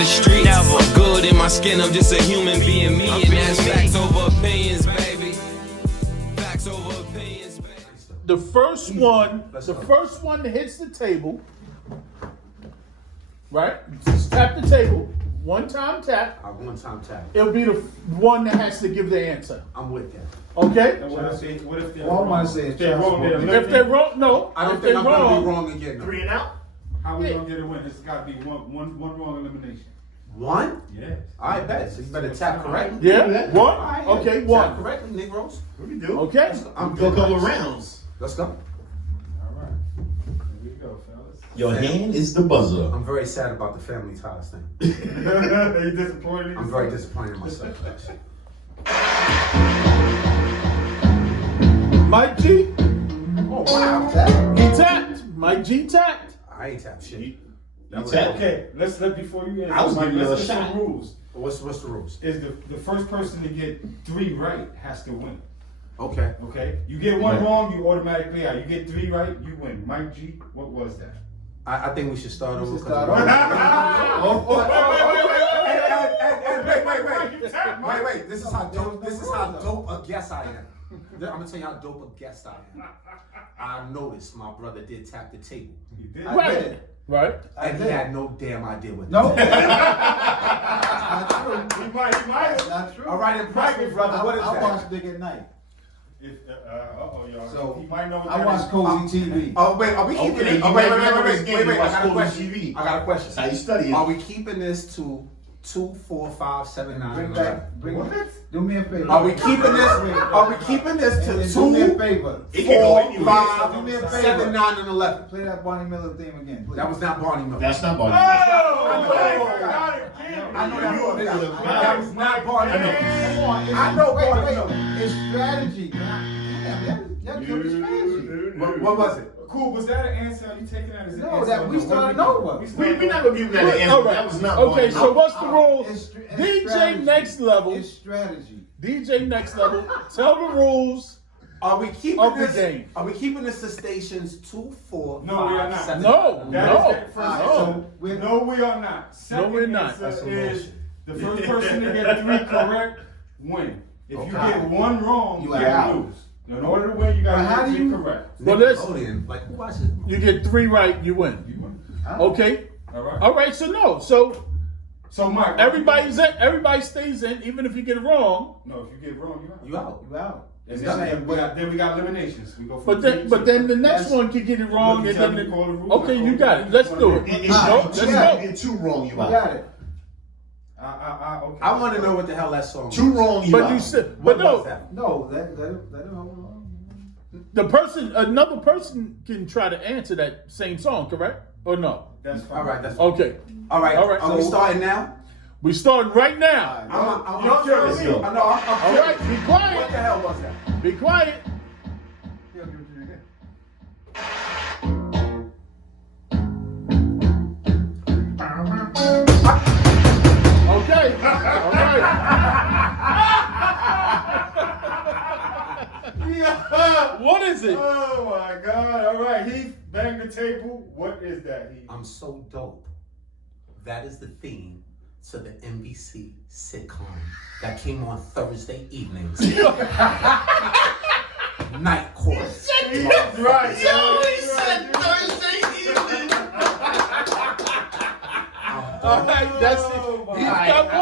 the streets. I'm good in my skin, I'm just a human being me. And that's facts over opinions, baby. Facts over opinions, baby. The first one that hits the table, right? Just tap the table. One time tap. One time tap. It'll be the one that has to give the answer. I'm with that. Okay? What if they're All I want to say is If they're wrong, no. I don't if think they're I'm going to wrong, be wrong again. Though. 3 and out. How we gonna get a win? It's got to be one wrong elimination. One? Yes. I bet. So you better tap correctly. Yeah? One? Right, Okay, tap one. correctly, Negroes. What do we do? Okay? I'm Go a good. couple of rounds. Let's go. All right. Here we go, fellas. Your hand is the buzzer. I'm very sad about the family ties thing. You disappointed? I'm very disappointed in myself. Mike G, Oh, wow. he tapped. Mike G tapped. I ain't tap shit. Okay, let's before you answer. I was Mike, giving you let's a get shot. some rules. What's the rules? Is the first person to get 3 right has to win. Okay. Okay, you get one wrong, you automatically out. You get 3 right, you win. Mike G, what was that? I think we should start over. Wait. This is how dope a guest I am. I'm gonna tell you how dope a guest I am. I noticed my brother did tap the table. You did. Right. Right. And he had no damn idea what. No. He might. Not true. All right, impress me, brother. What is I that? watch Big at Night. Y'all. So he might know what I that watch is. Cozy TV. Oh wait, are we keeping Okay, it? Oh, you wait. remember this game, you I watch got a Cozy question. TV. I got a question. That's how you study it. Are we keeping this to 2, 4, 5, 7, 9, Bring and back. Bring What? Do me a favor. Are we keeping this? Are we keeping this And to do me a 2, favor. It can go 4, anywhere. 5, Do me a favor. 7, 9, and 11? Play that Bonnie Miller theme again, please. That was not Barney Miller. That's not Bonnie I know that was. That was not Barney Miller. Come on, I know Barney wait. Miller. It's strategy. Damn, y'all killed the strategy. What was it? Cool, was that an answer? Are you taking that as an No, answer? that we started over. We not gonna give that an answer. All right. That was not Okay, Bonnie so Miller. what's the rule? It's DJ strategy. Next Level. It's strategy. DJ Next Level. Tell the rules. Are we keeping Of the this? game. Are we keeping this to stations 2, 4, No, we are 5, not. 7? No. That is the first No. answer. No, we are not. Second we're not. answer That's some is bullshit. the first person to get 3 correct win. If you get 1 wrong, you You out. lose. In order to win, you But gotta how get do 3 you- correct. Well, this- Nickelodeon, like who watches? You get 3 right, you win. You win. Okay. All right. All right. So no. So So Mike, everybody's in. Everybody stays in, even if you get it wrong. No, if you get wrong, you're out. You out. You out. And done. then we got eliminations. We go from But then, 3 but to- then the next That's- one can get it wrong, You and tell then me to call the rules, okay, I you call got the it. rules. Let's do it. It's No, two. let's You go. get 2 wrong, you You got it. Okay. I want to know what the hell that song. 2 wrong, you But out. you said, What but no, was that? No, let it hold on. the person, another person can try to answer that same song, correct? Or no? That's fine. All right, that's Okay, all right. All right. Are we So- starting now? we starting right now. I'm curious. let's go. I'm All curious. right, be What the quiet. hell was that? Be quiet. Okay. All right. What is it? Oh my God! All right, Heath, bang the table. What is that, Heath? I'm so dope. That is the theme to the NBC sitcom that came on Thursday evenings. Night Court. Right. All right, that's it. He's got one.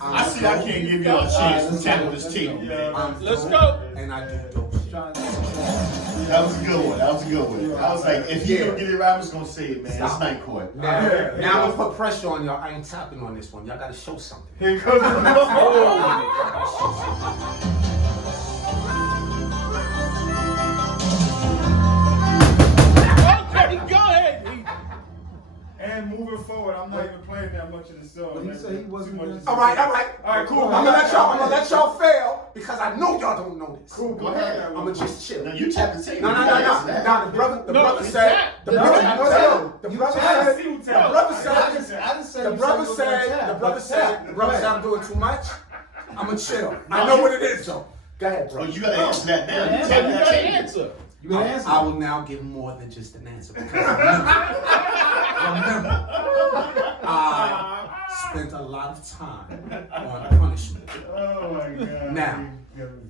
I see I can't give you a chance to tackle this table. Let's dope, go. And I do dope shit. That was a good one. I was like, if you don't get it right, I was gonna say it, man. It's Stop. Night Court. Now I'm gonna put pressure on y'all. I ain't tapping on this one. Y'all gotta show something. Here comes the Okay, go ahead. And moving forward, I'm not even playing that much of the song. But he said he wasn't Too much gonna- of the All right. All right, cool. I'm gonna let y'all fail because I know y'all don't know this. Cool, Go ahead. I'm gonna just chill. Now you tap the table. No. Now the brother No, said. tap. The No, brother tap. said. The You brother tap. said. See who The tap. brother I said. didn't say The you brother said said. you were gonna The brother tap. said. The brother said I'm doing too much. I'ma chill. I know what it is though. Go ahead, bro. Oh, you gotta answer that now. You You tap got that to table. answer. You gotta answer. I will now give more than just an answer because remember, I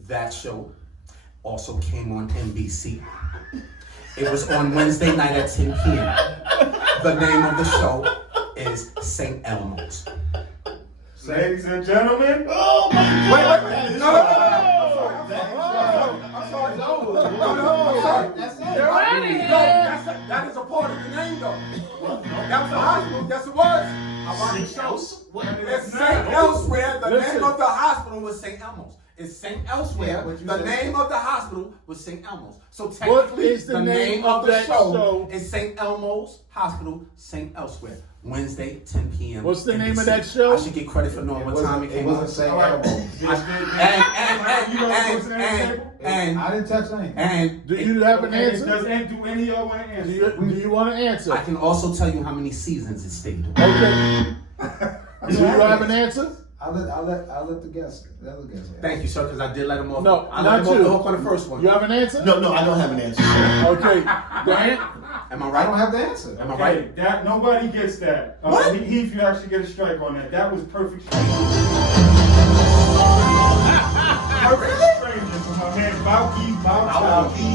That show also came on NBC. It was on Wednesday night at 10 p.m. The name of the show is St. Elmo's. Ladies and gentlemen. Oh my Wait, God. no. I'm sorry. That's it. You're out of here. That is a part of the name, though. That was a hospital. Yes, it was. I watched the show. It's St. Elsewhere. The Listen. name of the hospital was St. Elmo's. It's St. Elsewhere. Yeah, what you The said. name of the hospital was St. Elmo's. So What technically, is the name of the that show show? is St. Elmo's Hospital, St. Elsewhere. Wednesday, 10 p.m. What's the name of NBC. that show? I should get credit for knowing what time it It came on. wasn't St. All right. Elmo. And I didn't touch anything. and Do you have an Okay, answer? do any of y'all want to Do answer? you want to answer? I can also tell you how many seasons it stayed on. Okay. Do you have an answer? I'll let the guest, the other guest. Thank you, sir, because I did let him off. No, I not let him off you. the hook on the first one. You have an answer? No, I don't have an answer. Sir. Okay. Dan? Am I I right? don't have the answer. Am I Okay, right? that nobody gets that. What? Heath, you actually get a strike on that. That was perfect strangers. Perfect strangers from my man Bauki Bauchi.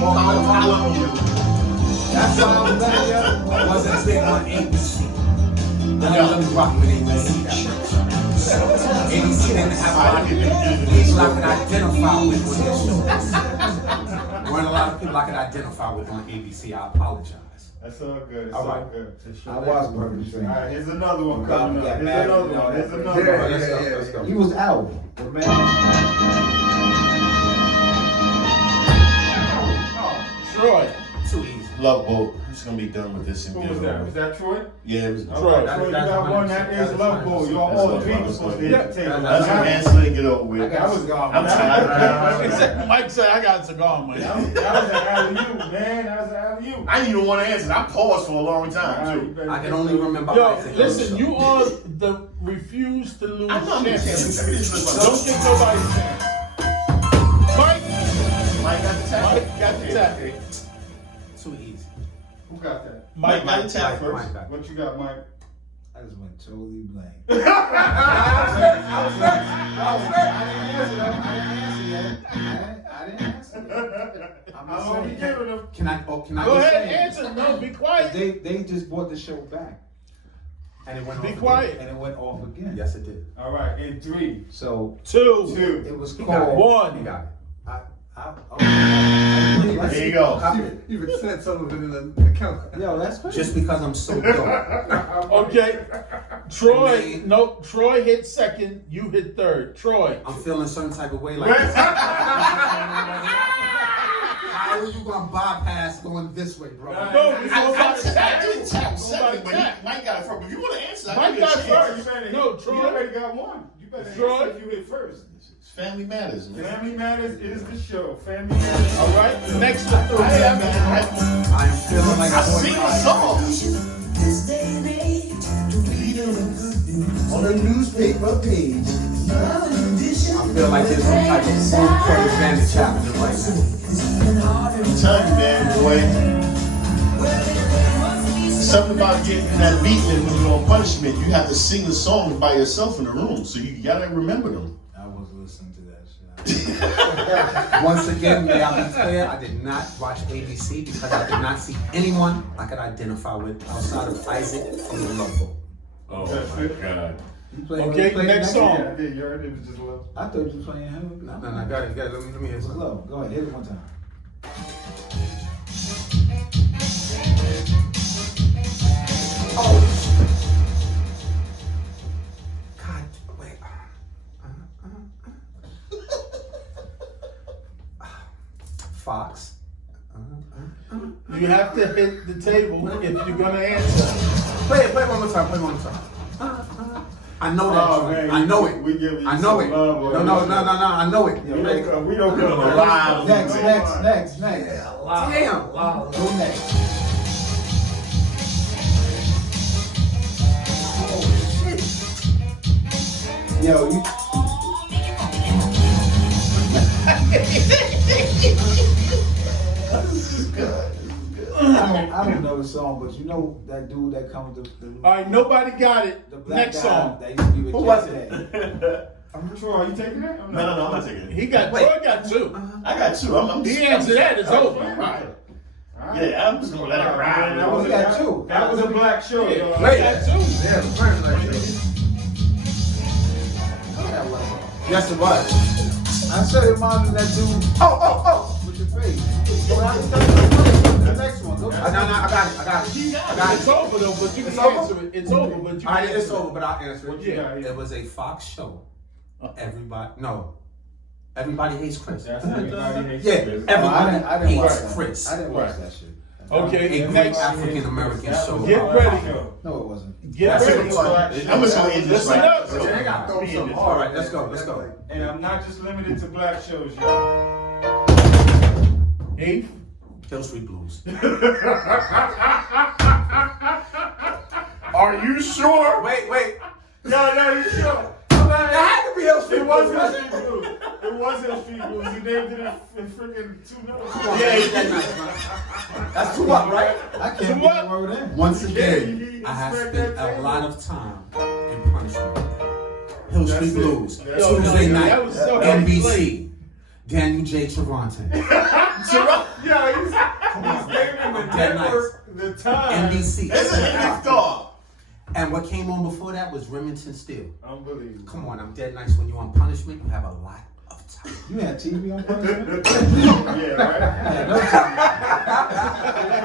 That's why I was better yet. I wasn't big on ABC. I wasn't rocking with ABC that much. ABC didn't have a lot of people I could identify with on their shows. Weren't a lot of people I could identify with on ABC. I apologize. That's all good. It's All all right. good. I was perfect All right, stranger. here's another one God, coming we up. got Here's married another and all one. that. Here's another Yeah, one. Let's go. He was Al. Remember? Troy. Too easy. Love Boat. Who's gonna be done with this and Who get was it that? over Was with? that Troy? Yeah, it was. All right, That- Troy, you that's got one. 100%. That is That's Love 100%. Bowl. Y'all That's all all three right. was supposed to Yeah, hit the table. that's Let's answer and get over with. That was gone. I'm tired. Mike said I got a cigar, man. That was an alley-oop, man. That was an alley-oop. I didn't even want to answer. I paused for a long time too. I can only remember Yo, Isaac. listen, you are the refuse to lose I know I'm champion. the Don't give nobody a chance. Mike Mike got the tap. got the tap. Too easy. Who got that? Mike got the Mike tap tap first. Mike got it. What you got, Mike? I just went totally blank. I was next. I didn't answer yet. I'm How just long you saying. giving them? Can I Go just ahead, say- answer. No, be quiet. They just brought the show back And it went Be off again. quiet. and it went off again. Yes, it did. All right, in 3, So 2, 2. it was He got it. called. You One. got it. There you go. You even said some of it in the count. Yo, that's crazy. Just because I'm so dope. Okay. Troy, Man. no, Troy hit second, you hit third. Troy. I'm feeling a certain type of way like this. How are you gonna bypass going this way, bro? No, we I go by the tap. didn't tap second, but tap. Mike got it first. If you want to answer, Mike got You first. better- No, Troy. You already got one. You better Troy. answer if you hit first. It's Family Matters, man. Family Matters is the show. Family Matters. All right, next to 3. I I'm feeling like I'm sing the song. This day and age, to read on a newspaper page. I feel like there's some type of full credit advantage happening right now. I'm telling you, man, boy. Something about getting that beat and when you're on punishment, you have to sing the songs by yourself in the room, so you gotta remember them. I was listening to that shit. Once again, may I be clear, I did not watch ABC because I did not see anyone I could identify with outside of Isaac from the local. Oh my God. You played- Okay, you played next one? song. Yeah, I did. You heard it was just love. I thought you were playing him. No, got it. Let me hear It was some. low. Go ahead, hit it one time. Oh, God, wait. Fox. You have to hit the table if you're gonna answer. Play it one more time. I know that. Oh, joint. man, I know it. we giving you I know some it. love, boy. No. I know it. We don't come Live. Next. Damn. Go next. Oh shit. Yo, you. I don't know the song, but you know that dude that comes with the All right, nobody got it. black Next guy song. that used to be with Who was Jeff it? Day. Troy, are you taking that? No, I'm not taking it. He got. Wait. Troy got 2. I got 2. I'm He answered that. It's over. Right. Yeah, I'm just gonna let it ride. That was, We got 2. that was a black show. Yeah, yo. he Wait. got 2. Yeah, the first black show. Yes, it was. I said it reminded me of that dude. Oh! With your face. The next one. Go. No, I got it. It's over though, but you It's can over? answer it. It's over, but you can Alright, it's answer it. over, but I'll answer it. What you got here? It was a Fox show. Everybody hates Chris. That's everybody hates Yeah, Chris. everybody I didn't watch hates that. Chris. I didn't watch that shit. Okay, A great next. African American show. Get ready. No, it wasn't. Get That's ready. it. I'm just gonna end this Listen right. up. So, They gotta throw some. All right, let's go. And I'm not just limited to black shows, y'all. Eighth. Hill Street Blues. Are you sure? Wait. No, you sure? That had to be Hill Street It Blues. wasn't Street Blues. It wasn't Street Blues. He named it in freaking 2 minutes. Yeah, he That nice, man. That's too up, right? I can't what? get the word in. Once Yeah, again, he I have smacked spent that a table. lot of time in punishment. Hill That's Street it. Blues. That's Yo, it. Tuesday no, night. that was so NBC. Daniel J. Travanti. Yeah, he's naming the Dead network, the time. NBC. it's an eighth dog. And what came on before that was Remington Steele. Unbelievable. Come on, I'm dead nice. When you're on punishment, you have a lot of time. You had TV on punishment? Yeah, right?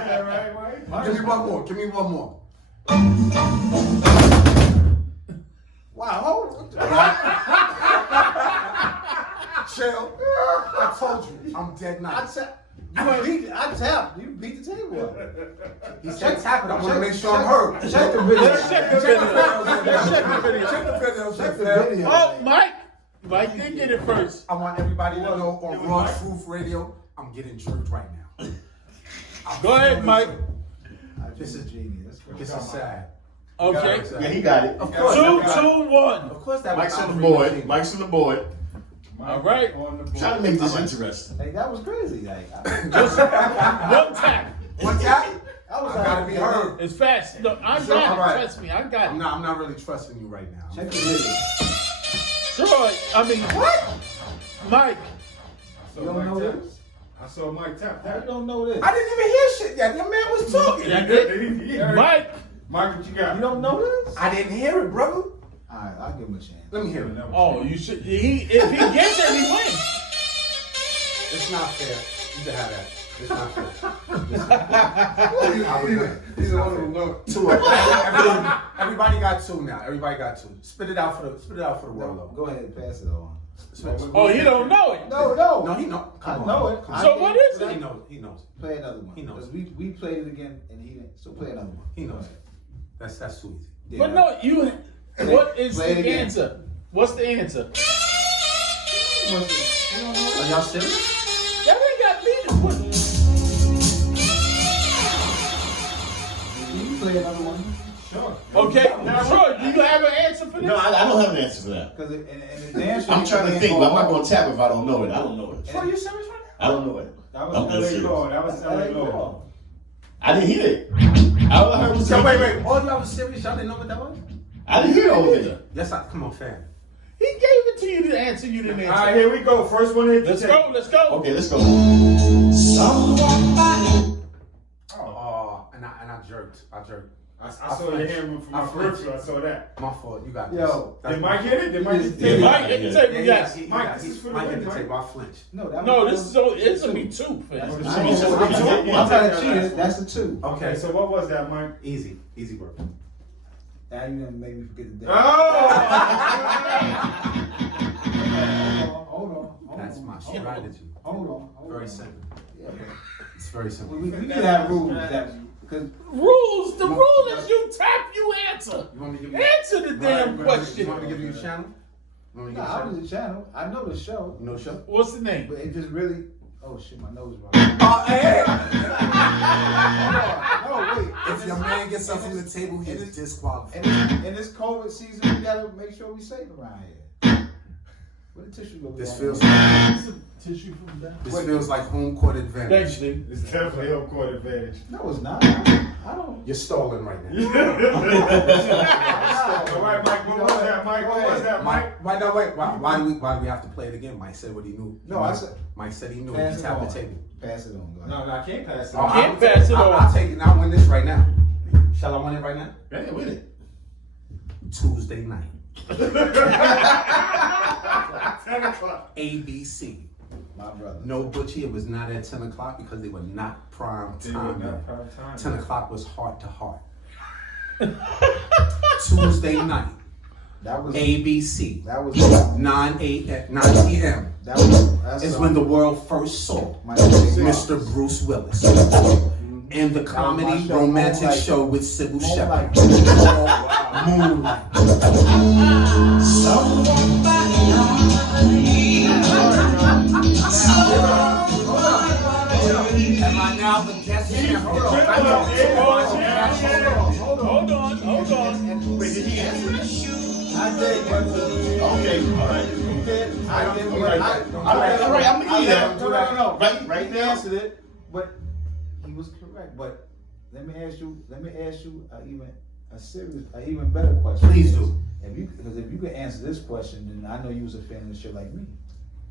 Yeah, right? Give me one more. Wow. Chill. I told you, I'm dead nice. I tapped. You beat the table up. He said tap it. I want to make sure I'm heard. Check the video. Let's check the video. Let's check the video. Check the video. Oh, Mike. Mike did get it first. I want everybody to know on Raw Truth Radio, I'm getting jerked right now. Go ahead, Mike. This is genius. This is sad. Okay. Yeah, he got it. Of course. 2, 2, 1. Of course that Mike's was on the board. Mike's on the board. All right. On the Trying to make this interesting. Hey, that was crazy. Like, One tap. One tap? I was I gotta be heard. It's fast. No, I Sure, got all it. right. Trust me, I got it. I'm not really trusting you right now. Check the video. Troy, I mean, what? Mike. You don't know this? I saw Mike tap How you that. don't know this? I didn't even hear shit yet. Your man was talking. Mike. Mike, what you got? You don't know this? I didn't hear it, brother. Alright, I'll give him a chance. Let me hear it. Oh, you should. If he gets it, he wins. It's not fair. You can have that. It's not fair. He's the one who knows. Two. Everybody got 2 now. Everybody got 2. Spit it out for the world. though. Go ahead and pass it on. Oh, he don't know it. No. No, he know. I Come on. know it. Come I So did- what is He it? knows. He knows. Play another one. He knows. 'Cause we played it again and he didn't. So play another one. He knows. That's too easy. Yeah. But no, you. What is Play it the again. answer? What's the answer? Are y'all serious? That ain't got me to put. Can you play another one? Sure. Okay, Troy, do you have an answer for this? No, I don't have an answer for that. Because in the dance, I'm trying to think, but I'm not going to tap if I don't know it. I don't know it. Troy, you serious right I don't know it. That I'm was dead LA serious. Law. That was LA Law. I didn't hear it. All I heard was now? So wait. All y'all was serious? Y'all didn't know what that was? I didn't hear the whole thing. Yes, come on, fam. He gave it to you to answer. You didn't All right, answer. here we go. First one hit the Let's tape. go. Let's go. Okay, let's go. Oh, and I jerked. I jerked. I saw your hammer from my peripheral. I saw that. My fault. You got this. Yo, That's Did my Mike fault. hit it? Did Mike hit the Did tape? Mike hit the table? Yes. Mike, this is for the Mike win, hit the right? table. I flinched. no, No, this is so. It's gonna be 2 for him. I'm I'm trying to cheat it. That's the 2. Okay, Okay, so what was that, Mike? easy work. Now you gonna make me forget the day. Oh! Hold on. That's my strategy. Hold on. Very simple. Yeah, It's very simple. we can have rules that because Rules. The rule is you tap, you answer. You want me to give you? Answer the damn You question. want me to give you the channel? You want me to nah, I give you was the channel. I know the show, the channel? No show. What's the name? but it just really. Oh shit, my nose wrong. Oh, hey! No, wait. If your man gets up from the table, he is disqualified. In this COVID season, we gotta make sure we safe around here. Where the tissue go? This down? feels Tissue from that. this feels like home court advantage. Thanks, Steve. It's definitely home court advantage. No, it's not. I don't. You're stalling right now. All right, Mike. What was that, Mike? What was that, Mike? Why do we have to play it again? Mike said what he knew. No, I said. Mike said he knew. He Pass it tapped on. the table. Pass it on. Go ahead. No, I can't pass it. Oh, Can't pass it on. I'll take it. I'll win this right now. Shall I win it right now? Yeah, win it. Tuesday night. 10 o'clock. ABC. My brother. No, Butchie, it was not at 10 o'clock because they were not prime time. not prime time. 10 o'clock was heart to heart. Tuesday night. That was. ABC. That was. 9 p.m. That was. That's is when the world first saw Michael J. Mr. Bruce Willis in the comedy show, romantic Moonlight. show with Sybil Shepherd. Moonlight. Moonlight. Am I now the guest champion? Hold on. Wait, did he answer this? I did, but Okay, all right. I did, All right, I'm gonna give you that. No. Right He now. answered it, but he was correct. But let me ask you an even better question. Please do. Because if you could answer this question, then I know you was a fan of shit like me.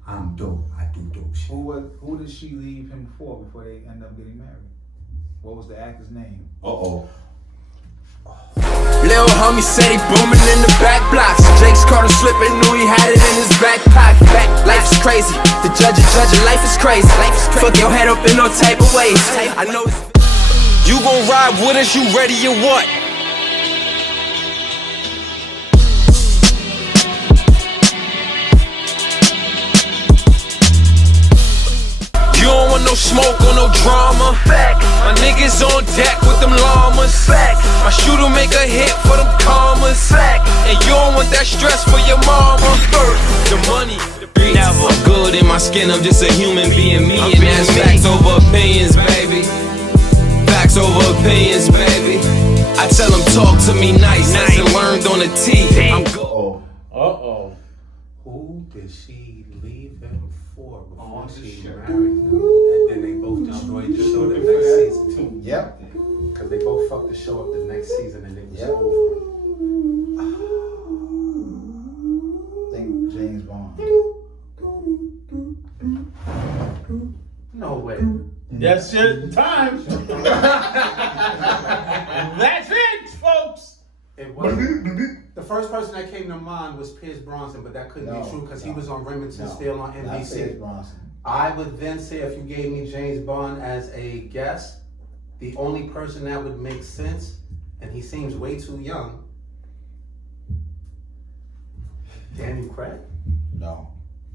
I'm dope. I do dope shit. Who did she leave him for before they end up getting married? What was the actor's name? Uh-oh. Lil homie said he booming in the back blocks. Jake's caught him slipping, knew he had it in his back pocket. Life is crazy, the judge, life is crazy. Fuck your head up in no type of ways. I know you gon' ride with us, you ready or what? You don't want no smoke or no drama. My niggas on deck with them llamas. My shooter make a hit for them commas. And you don't want that stress for your mama. The money, the beats. I'm good in my skin, I'm just a human being me. And that's facts over opinions, baby. Facts over opinions, baby. I tell them talk to me nice, lesson learned on the T. I'm good. Uh-oh. Who did she leave him for before she married him? And then they both destroyed the show the next season too. Yep. Because they both fucked the show up the next season and it was Yep. over. I think James Bond. No way. That's it. Time. That's it, folks. It wasn't. The first person that came to mind was Pierce Bronson, but that couldn't be true because he was on Remington Steele on Not Pierce NBC. Bronson. I would then say if you gave me James Bond as a guest, the only person that would make sense, and he seems way too young, Daniel Craig. No.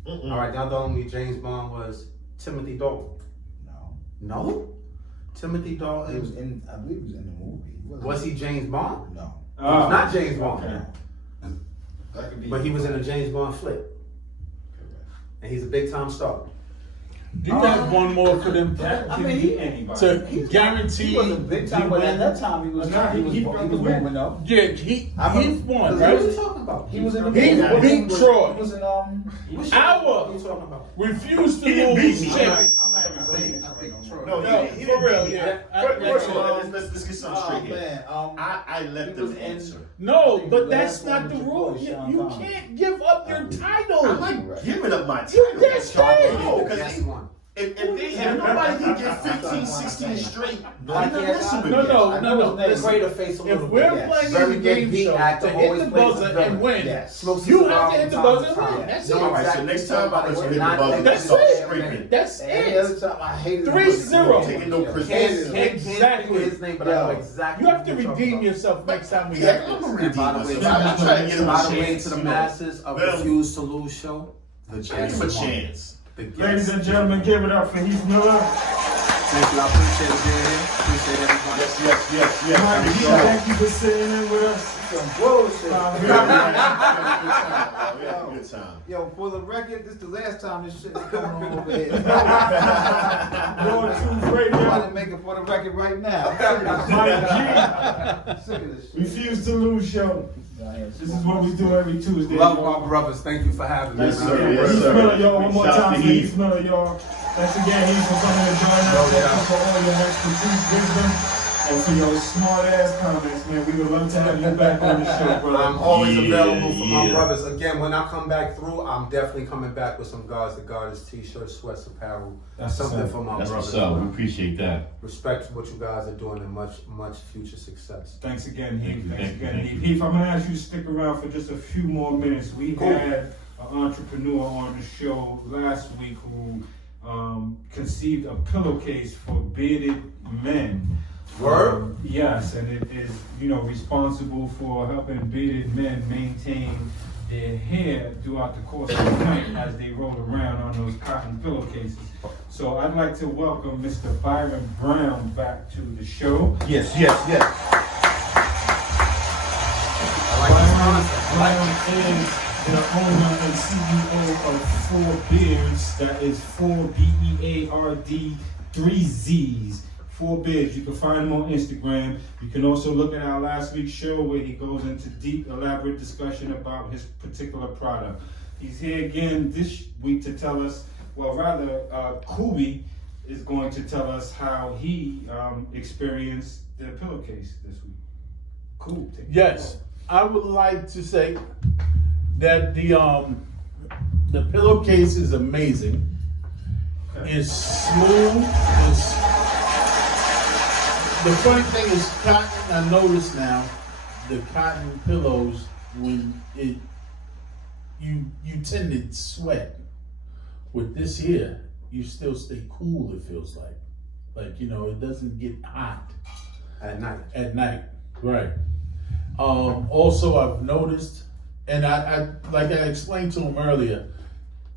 All right, now the only James Bond was Timothy Dalton. No. No? Timothy Dalton. He was in. I believe he was in the movie. Was he James Bond? No. He was not James Bond. Okay. That could be. But he was in a James Bond flick. And he's a big time star. Do you have one more for them That can be anybody. to guarantee? He wasn't big time, but at that time he was. No, he broke the win. moving up. Yeah, he won, What are right? you talking about? He was in the He movie. beat Troy. He was in Our What are you talking about? refused to He didn't move beat his me. champ. I'm not even going to No, No, he for didn't real, beat me. yeah. First of all, let's get something Oh straight here. man. I let He them was in- answer. No, but The that's last one not the was your rule. boy, Sean You Connery. can't give up your title. I'm not giving up my You title. just did. No, because Guess one. if they have nobody can get 15, 16 straight, Like, they're yeah, messing with No, me. no, I no, know no. his name. Listen, Greater face a if little we're bit. playing Very a good game beat show actor, to hit always the plays buzzer the villain. and win, Yes. Smokes you his have to cigar hit the from buzzer time and to win. time. That's No, it. All right, so next time I'll let you hit the Not buzzer. That's Start it. scraping. That's Any it. other time I hated him. 3-0. Taking no prisoners. Can't Exactly. do his name, but I know exactly. You have to what you're redeem talking yourself next time we Yeah, got I'm this. gonna about. And by the way, redeem myself. I'm trying to get him by a the way, chance. to the you know. masses of Let him- Refuse to Lose show, the Give James him a Bond. chance. The guest. Ladies and gentlemen, give it up for Heath Miller. Thank you. I appreciate it being here. Appreciate everybody. Yes. Mike G, thank you for sitting in with us. Some bullshit. We had a good time. Yo, for the record, this is the last time this shit is coming on over here. Lord Truth I'm about Radio. to make it for the record right now. Mike G, Sick of this shit. Refuse to Lose show. This is what we do every Tuesday. Love my brothers. Thank you for having me. Yes, man. sir. Yes, Heath sir. Miller, y'all. One more Shout out time to for Heath. Heath Miller, y'all. Thanks again, Heath, for coming to join us. No Thank you doubt. for all your expertise, wisdom, And for your smart ass comments, man, we would love to have you back on the show, brother. I'm always available for my Yeah. brothers. Again, when I come back through, I'm definitely coming back with some Guards to Goddess t-shirts, sweats, apparel. That's something what's for my That's brothers. what's up. We appreciate that. Respect to what you guys are doing and much future success. Thanks again, Heath. Thanks Thank you, again, thank Heath. you. Heath, I'm gonna ask you to stick around for just a few more minutes. We Cool. had an entrepreneur on the show last week who conceived a pillowcase for bearded men. Word? Yes, and it is, responsible for helping bearded men maintain their hair throughout the course of the night as they roll around on those cotton pillowcases. So I'd like to welcome Mr. Byron Brown back to the show. Yes. Byron is the owner and CEO of Four Beards. That is 4BEARD 3 Z's. 4 Beards. You can find him on Instagram. You can also look at our last week's show where he goes into deep, elaborate discussion about his particular product. He's here again this week to tell us, Kubi is going to tell us how he experienced the pillowcase this week. Cool. Take it Yes, I would like to say that the pillowcase is amazing. It's smooth. The funny thing is cotton. I notice now the cotton pillows when you tend to sweat. With this here, you still stay cool. It feels like it doesn't get hot At night. at night. Right. Also, I've noticed, and I like I explained to him earlier,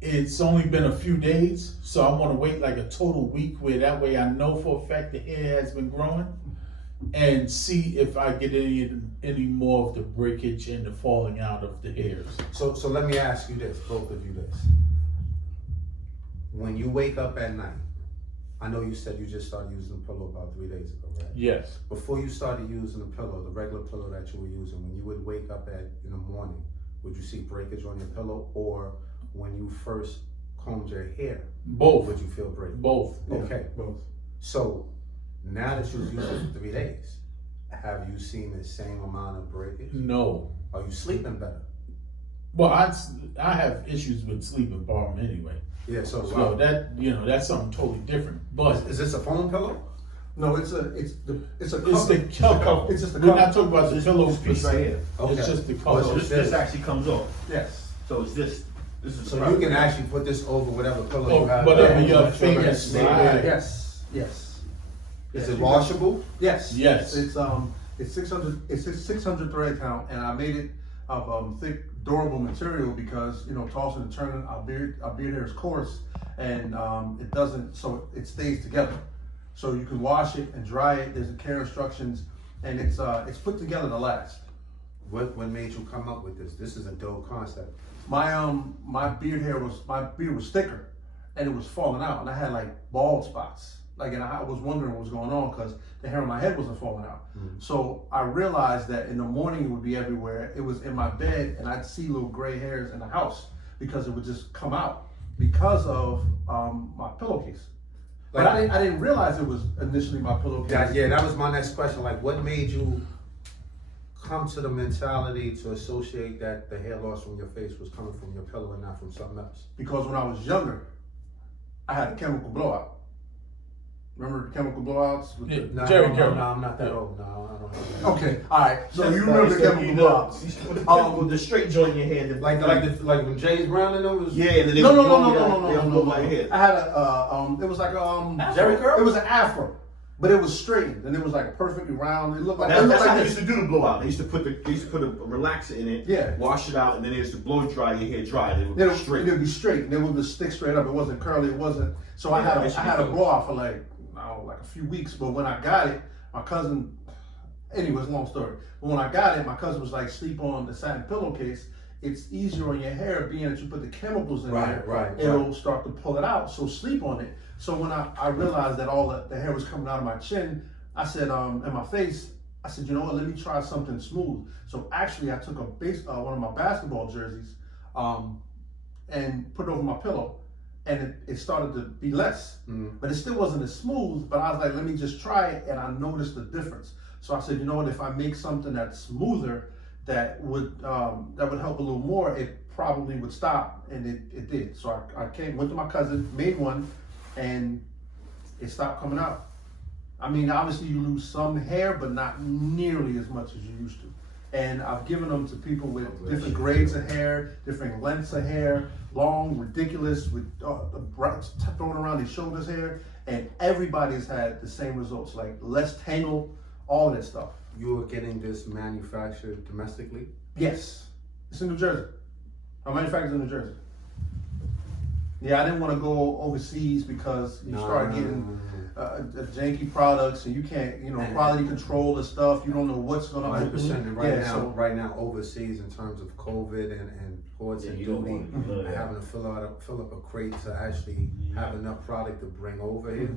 it's only been a few days, so I want to wait like a total week where that way I know for a fact the hair has been growing and see if I get any more of the breakage and the falling out of the hairs. So let me ask you this, both of you this. When you wake up at night, I know you said you just started using a pillow about 3 days ago, right? Yes. Before you started using the pillow, the regular pillow that you were using, when you would wake up in the morning, would you see breakage on your pillow, or when you first combed your hair, Both. would you feel breakage? Both. Okay. Both. So now that you've used it for 3 days, have you seen the same amount of breakage? No. Are you sleeping better? Well, I have issues with sleeping problem anyway. Yeah. So So that's something totally different. But is this a foam pillow? No, it's the it's the cover. It's just the We're cover. not talking about the pillow piece right here. Okay. It's just the Oh, cover. so This actually comes off. Yes. So it's this. This is So you can actually put this over whatever pillow you have. Whatever there. your fingers Yes. slide. Yes. Is it washable? Yes. Yes. It's 600. It's a 600 thread count, and I made it of thick, durable material because tossing and turning our beard hair is coarse, and it doesn't. So it stays together. So you can wash it and dry it. There's care instructions, and it's put together to last. What made you come up with this? This is a dope concept. My beard was thicker, and it was falling out, and I had like bald spots. And I was wondering what was going on because the hair on my head wasn't falling out. So I realized that in the morning it would be everywhere. It was in my bed, and I'd see little gray hairs in the house because it would just come out because of my pillowcase. But I didn't realize it was initially my pillowcase. That was my next question. Like, what made you come to the mentality to associate that the hair loss from your face was coming from your pillow and not from something else? Because when I was younger, I had a chemical blowout. Remember the chemical blowouts? With the- No, Jerry no, Curl. no, I'm not that old. No, I don't know. Okay, all right. So you remember the chemical blowouts? You used to put the straight joint in your hair. Like when James Brown and them was. Yeah, and then they No. would blow my hair. I had a it was like Jerry curl? It was an afro, but it was straightened and it was like perfectly round. It looked like That's how they this. used to do the blowout. They used to put a relaxer in it, Yeah. wash it out, and then they used to blow dry your hair dry. And it would It be would straight. be straight and it would just stick straight up. It wasn't curly. It wasn't. So I had a blowout for like a few weeks. But when I got it, my cousin. Anyways, long story. But when I got it, my cousin was like, sleep on the satin pillowcase. It's easier on your hair, being that you put the chemicals in there. Right. It'll start to pull it out. So sleep on it. So when I realized that all the hair was coming out of my chin, I said, and my face, I said, you know what? Let me try something smooth. So actually, I took one of my basketball jerseys, and put it over my pillow, and it started to be less. But it still wasn't as smooth, but I was like, let me just try it, and I noticed the difference. So I said, you know what, if I make something that's smoother, that would help a little more, it probably would stop, and it did. So I went to my cousin, made one, and it stopped coming out. I mean, obviously you lose some hair, but not nearly as much as you used to. And I've given them to people with different grades of hair, different lengths of hair, long, ridiculous, with thrown around their shoulders hair, and everybody's had the same results, like less tangle, all of that stuff. You were getting this manufactured domestically? Yes, it's in New Jersey. I manufactured in New Jersey. Yeah, I didn't want to go overseas because you start getting janky products, and you can't, quality control the stuff. You don't know what's going to happen. 100%. And right now, overseas, in terms of COVID and ports and duty, having to fill up a crate to actually have enough product to bring over here.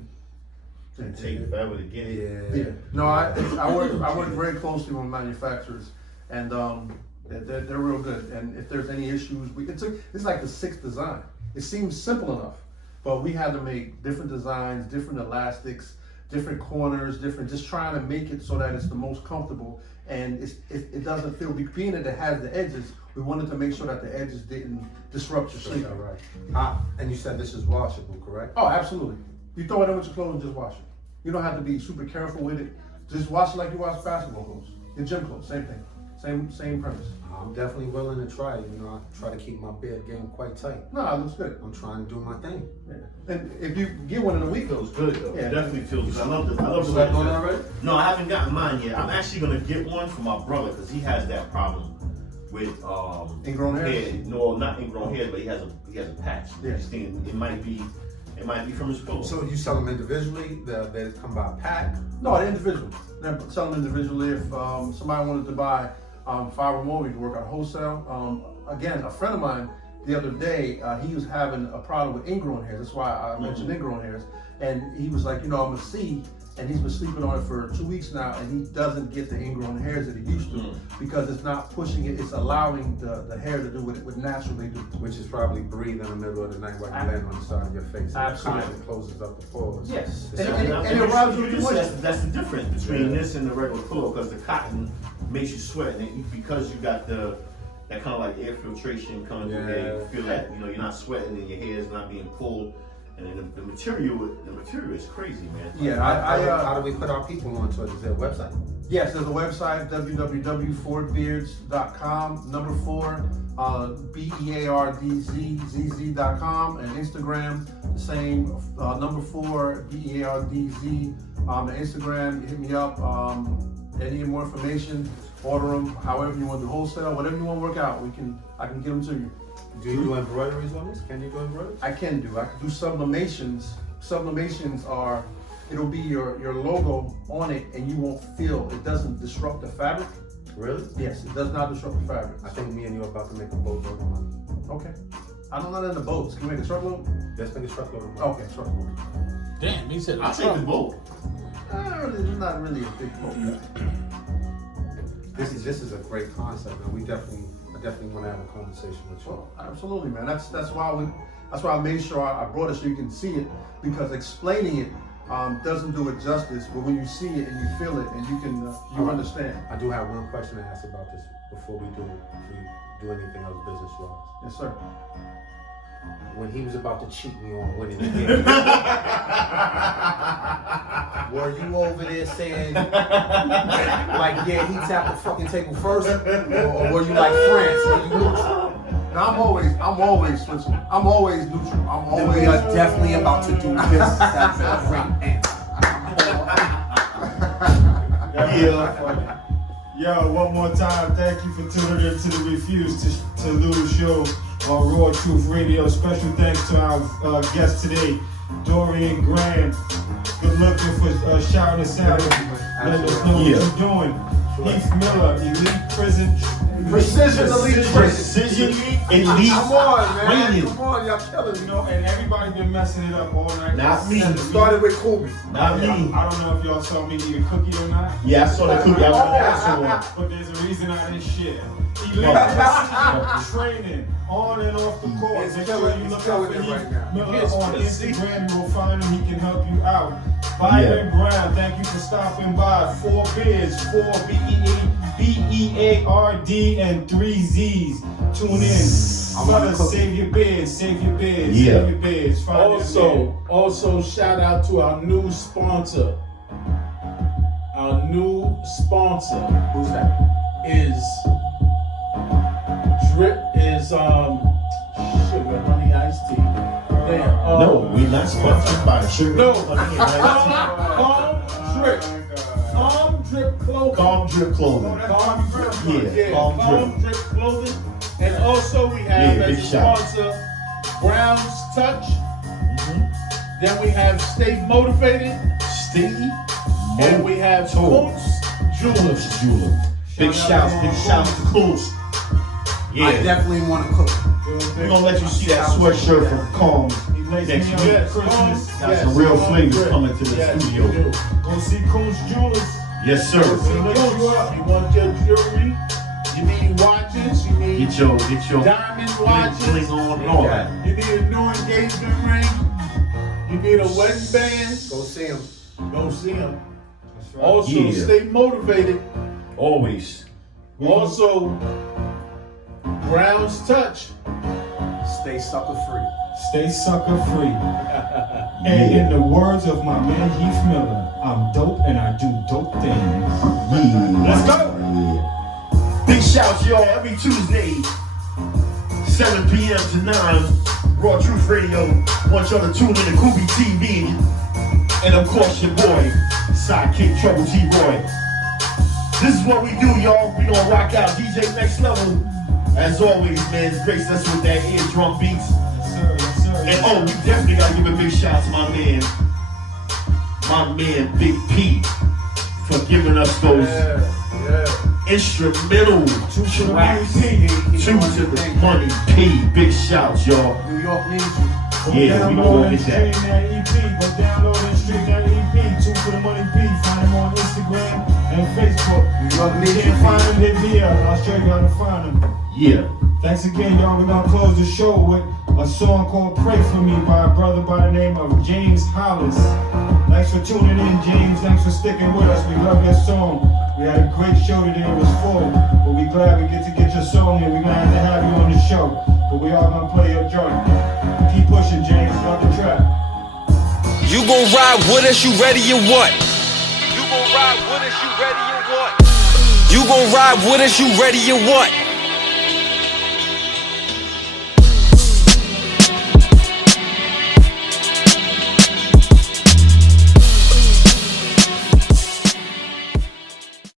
It takes forever to get it. Yeah. No, I work very closely with manufacturers, and they're real good. And if there's any issues, it's like the 6th design. It seems simple enough, but we had to make different designs, different elastics, different corners, just trying to make it so that it's the most comfortable, and it doesn't feel, being that it has the edges, we wanted to make sure that the edges didn't disrupt your sleep. Right. And you said this is washable, correct? Oh, absolutely. You throw it in with your clothes and just wash it. You don't have to be super careful with it. Just wash it like you wash basketball clothes. Your gym clothes, same thing. Same premise. I'm definitely willing to try it. I try to keep my beard game quite tight. No, it looks good. I'm trying to do my thing. Yeah. And if you get one in a week, It feels good though. Yeah. It definitely feels good. I love the You got one already? No, I haven't gotten mine yet. I'm actually gonna get one for my brother because he has that problem with Ingrown hairs? hair. No, not ingrown hairs, but he has a patch. Yeah. Just thinking it might be from his pillow. So you sell them individually? They come by pack? no, they're individual. They're selling individually. If somebody wanted to buy 5 or more, we can work out wholesale. Again, a friend of mine the other day, he was having a problem with ingrown hairs. That's why I mentioned ingrown hairs. And he was like, I'm a C, and he's been sleeping on it for 2 weeks now, and he doesn't get the ingrown hairs that he used to because it's not pushing it, it's allowing the hair to do what it would naturally do. Which is probably breathe in the middle of the night while you land on the side of your face. Absolutely. And it closes up the pores. Yes. It's And it robs you too much. That's the difference between this and the regular pillow, because the cotton makes you sweat, and because you got that kind of like air filtration coming through there, you feel that you're not sweating and your hair is not being pulled. And then the material is crazy, man. Yeah, how do we put our people onto it? Is there a website? Yes, there's a website, www.fordbeards.com, number 4, BEARDZZZ.com, and Instagram, the same, number 4, BEARDZ, the Instagram, you hit me up, any more information, order them, however you want to do wholesale, whatever you want to work out, I can get them to you. Do you do embroideries on this? Can you do embroideries? I can do sublimations. Sublimations are, it'll be your logo on it, and you won't feel, it doesn't disrupt the fabric. Really? Yes, it does not disrupt the fabric. I think me and you are about to make a boatload of money. Okay. I don't know that in the boats. Can we make a truckload? Let's make a truckload of money. Okay, truckload. Damn, he said, I'll take the boat. It's not really a big boat. This is a great concept, and I definitely want to have a conversation with you. Well, absolutely, man. That's why I made sure I brought it so you can see it, because explaining it doesn't do it justice. But when you see it and you feel it, and you understand. I do have one question to ask about this before we do anything else business-wise. Yes, sir. When he was about to cheat me on winning the game, were you over there saying, like, yeah, he tapped the fucking table first, or were you like France? Were you neutral? Now, I'm always switching. I'm always neutral. We are definitely about to do business. That's a great answer. Yo, one more time, thank you for tuning in to the Refuse to Lose show on Raw Truth Radio. Special thanks to our guest today, Dorian Graham. Good looking for shouting us out. Let us know what you're doing. Heath Miller, Elite Prison. Precision Elite Precision Elite Come on, man. Premium. Come on, y'all killing You me. know, and everybody been messing it up all night. Not me. Started with Kobe. Not me. I don't know if y'all saw me eat a cookie or not, Yeah, I saw the cookie. I was also one. but there's a reason I didn't share. Elite Precision training on and off the court. It's Make killing- sure you it's look killing out for it Heath right now. Miller It's on Precision. Instagram. You will find him. He can help you out. Byron Brown, thank you for stopping by. 4 Beards, 4 B-E-A-R-D and 3 Z's. Tune in. Fellas, save your beards, save your beards, Yeah. save your beards. Find your beard. Also shout out to our new sponsor. Our new sponsor Who's that? is Sugar Honey Iced Tea. Damn, No, we're not sponsored by Sugar. No. Honey, and Calm Drip. Calm Drip Clothing. Calm Drip Clothing. Calm Drip. Yeah, Calm Calm Drip Clothing. And also we have Yeah, as big a shout. sponsor Brown's Touch. Then we have Stay Motivated. Steve. And we have Kunz Jewelers. Jeweler. Big shouts to Coons. I Yeah, definitely want to cook. we're gonna let you see that sweatshirt from Calms He lays next me week. out Yes, for Christmas. Got some real flavors coming to the Yes, studio. you do. Go see Coons Jewelers. Yes, sir. You want your jewelry? You need watches? You need Get your diamond bling watches? on and all that. You need a new engagement ring? You need a wedding band? Go see him. Go see them. That's right. Also, Yeah. stay motivated. Always. Also, Brown's Touch. Stay sucker free. Stay sucker free. And in the words of my man Heath Miller, I'm dope and I do dope things. Yeah. Let's go. Yeah. Big shouts, y'all, every Tuesday, 7 p.m. to 9, Raw Truth Radio. Want y'all to tune in to Kubi TV. And of course, your boy, Sidekick Trouble T-Boy. This is what we do, y'all. We gonna rock out DJ Next Level. As always, man, grace us with that eardrum beats. Yes, sir. Yes, sir. And oh, we definitely gotta give a big shout to my man Big P, for giving us those instrumental tracks. Two to the money P. Big shouts, y'all. New York needs you. Go Yeah, we download gonna and get that. stream that EP. Go download and stream that EP. 2 for the money P. Find him on Instagram and Facebook. New York If needs you you. can't find him, hit me up. I'll show you how to find him. Yeah. Thanks again, y'all. We're gonna close the show with a song called Pray For Me by a brother by the name of James Hollis. Thanks for tuning in, James. Thanks for sticking with us. We love your song. We had a great show today. It was full. But we glad we get your song and we're gonna have you on the show. But we all gonna play your joint. Keep pushing, James. Love the track. You gon' ride with us, you ready or what? You gon' ride with us, you ready or what? You gon' ride with us, you ready or what?